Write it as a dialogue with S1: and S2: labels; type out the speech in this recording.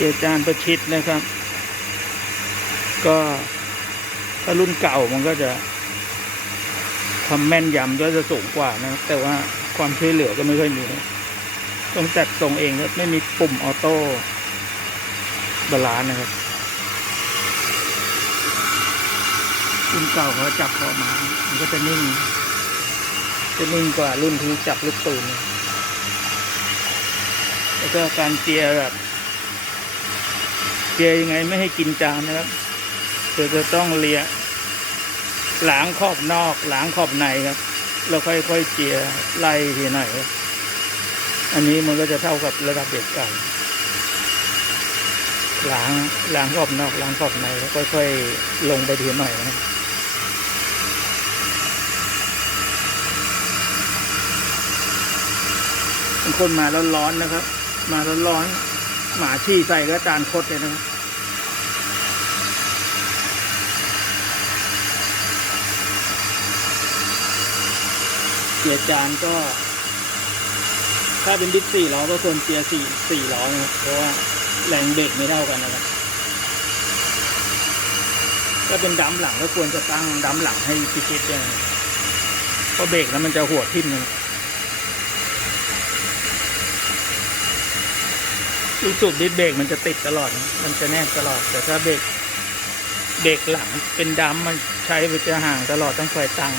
S1: เกียจานประชิดนะครับ ก็ถ้ารุ่นเก่ามันก็จะความแม่นยำก็จะสูงกว่านะครับ แต่ว่าความช่วยเหลือก็ไม่ค่อยมีต้องจัดทรงเองครับไม่มีปุ่มออโต้บาลานนะครับรุ่นเก่าเขาจับคอมา มันก็จะนิ่ง จะนิ่งกว่ารุ่นที่จับลูกปืนนแล้วก็การเจียแบบ เจียยังไงไม่ให้กินจานนะครับเราจะต้องเลียหล้างขอบนอกหล้างขอบในครับแล้วค่อยๆเจียไล่ทีหน่อยอันนี้มันก็จะเท่ากับระดับเด็กเก่าล้างล้างขอบนอกล้างขอบในแล้วค่อยๆลงไปทีหน่อยนะครับบางคนมาแล้วร้อนนะครับ มาแล้วร้อน หมาชี้ใส่ก็จานคดเลยนะครับเกียร์จานก็ ถ้าเป็นดิสสี่ล้อก็ควรเกียร์สี่สี่ล้อนะครับเพราะว่าแรงเบรกไม่เท่ากันนะครับถ้าเป็นดัมหลังก็ควรจะตั้งดัมหลังให้พิชิตด้วยนะครับเพราะเบรกแล้วมันจะหัวทิ่มนะครับ ลูกสูบดิสเบรกมันจะติดตลอด มันจะแนบตลอด แต่ถ้าเบรกเบรกหลังเป็นดัมมันใช้ไปจะห่างตลอดต้องคอยตั้ง